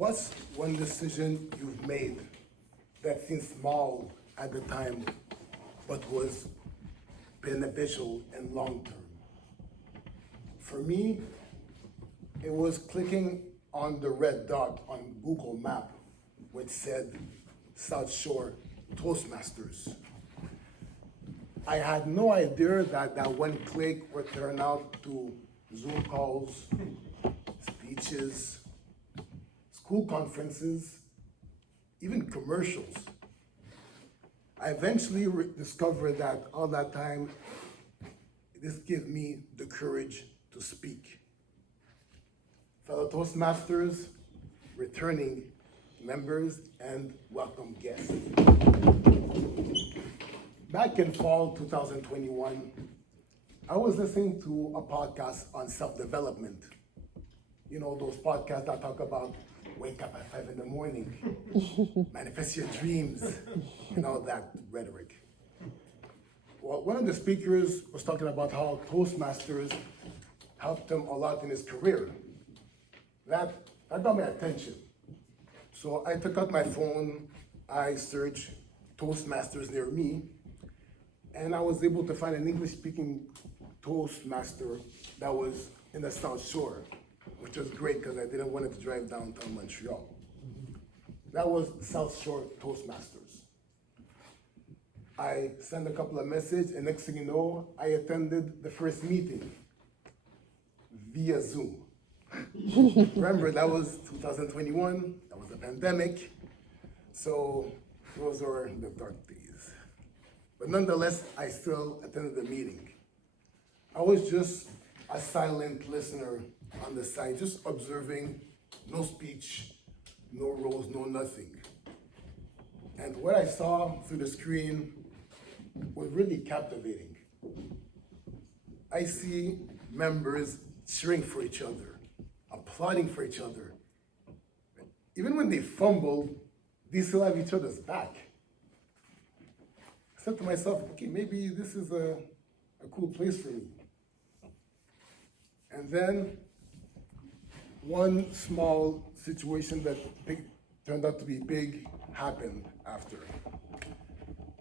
What's one decision you've made that seemed small at the time, but was beneficial and long term? For me, it was clicking on the red dot on Google Map, which said South Shore Toastmasters. I had no idea that that one click would turn out to Zoom calls, speeches, school conferences, even commercials. I eventually discovered that all that time, this gave me the courage to speak. Fellow Toastmasters, returning members, and welcome guests. Back in fall 2021, I was listening to a podcast on self-development. You know, those podcasts that talk about wake up at 5 in the morning, manifest your dreams, and all that rhetoric. Well, one of the speakers was talking about how Toastmasters helped him a lot in his career. That got my attention. So I took out my phone, I searched Toastmasters near me, and I was able to find an English-speaking Toastmaster that was in the South Shore, which was great because I didn't want to drive downtown Montreal. That was South Shore Toastmasters. I sent a couple of messages, and next thing you know, I attended the first meeting via Zoom. Remember, that was 2021, that was a pandemic, so those were the dark days. But nonetheless, I still attended the meeting. I was just a silent listener on the side, just observing, no speech, no roles, no nothing. And what I saw through the screen was really captivating. I see members cheering for each other, applauding for each other. Even when they fumble, they still have each other's back. I said to myself, okay, maybe this is a cool place for me. And then one small situation that turned out to be big happened after.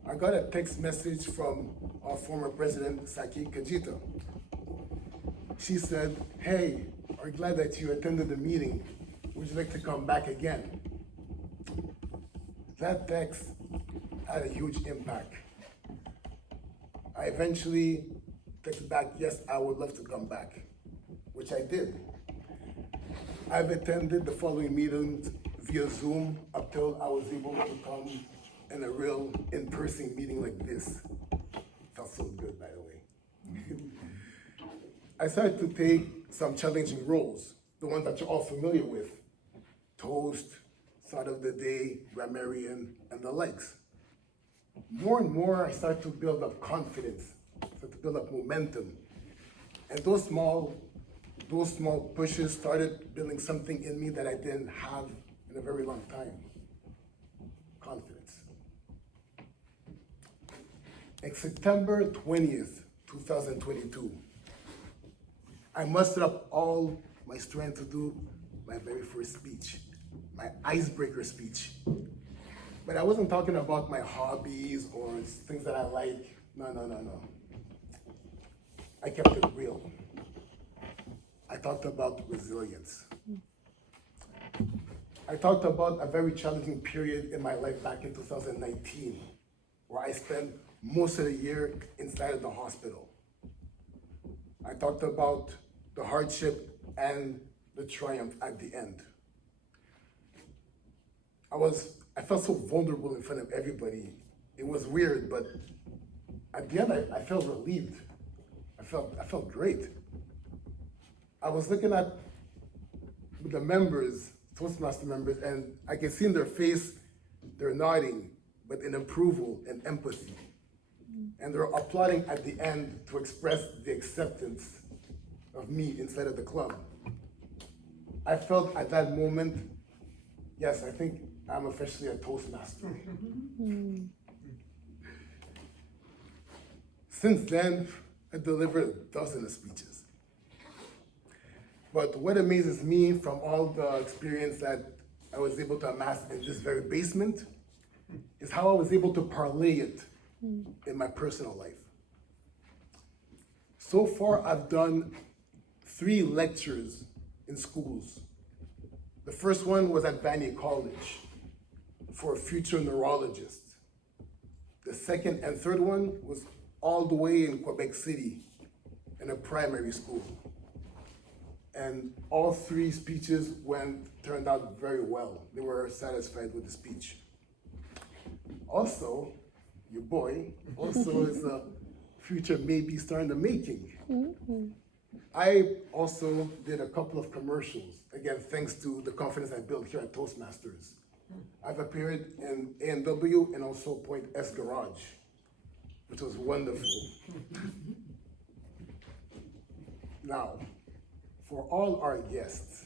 I got a text message from our former president, Saki Kajita. She said, hey, we're glad that you attended the meeting. Would you like to come back again? That text had a huge impact. I eventually texted back, yes, I would love to come back, which I did. I've attended the following meetings via Zoom up till I was able to come in a real in-person meeting like this. Felt so good, by the way. I started to take some challenging roles, the ones that you're all familiar with. Toast, Start of the Day, grammarian, and the likes. More and more, I started to build up confidence, started to build up momentum. And those small pushes started building something in me that I didn't have in a very long time. Confidence. In September 20th, 2022, I mustered up all my strength to do my very first speech, my icebreaker speech. But I wasn't talking about my hobbies or things that I like. No. I kept it real. I talked about resilience. I talked about a very challenging period in my life back in 2019, where I spent most of the year inside of the hospital. I talked about the hardship and the triumph at the end. I felt so vulnerable in front of everybody. It was weird, but at the end, I felt relieved. I felt great. I was looking at the members, Toastmaster members, and I could see in their face, they're nodding, but in approval and empathy. And they're applauding at the end to express the acceptance of me inside of the club. I felt at that moment, yes, I think I'm officially a Toastmaster. Since then, I delivered dozens of speeches. But what amazes me from all the experience that I was able to amass in this very basement is how I was able to parlay it in my personal life. So far, I've done 3 lectures in schools. The first one was at Vanier College for a future neurologist. The second and third one was all the way in Quebec City in a primary school. And all 3 speeches turned out very well. They were satisfied with the speech. Also, your boy also is a future maybe star in the making. I also did a couple of commercials, again, thanks to the confidence I built here at Toastmasters. I've appeared in A&W and also Point S Garage, which was wonderful. Now, for all our guests,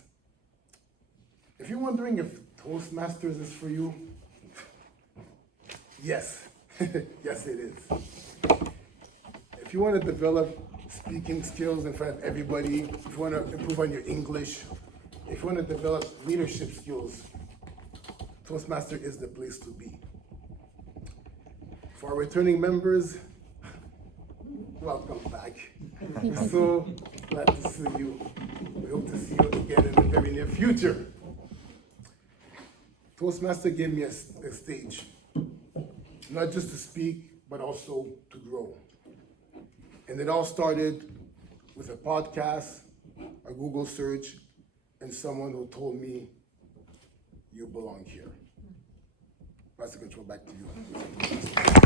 if you're wondering if Toastmasters is for you, yes, yes it is. If you want to develop speaking skills in front of everybody, if you want to improve on your English, if you want to develop leadership skills, Toastmaster is the place to be. For our returning members, welcome back. So glad to see you. We hope to see you again in the very near future. Toastmaster gave me a stage, not just to speak, but also to grow. And it all started with a podcast, a Google search, and someone who told me, you belong here. Pass the control back to you.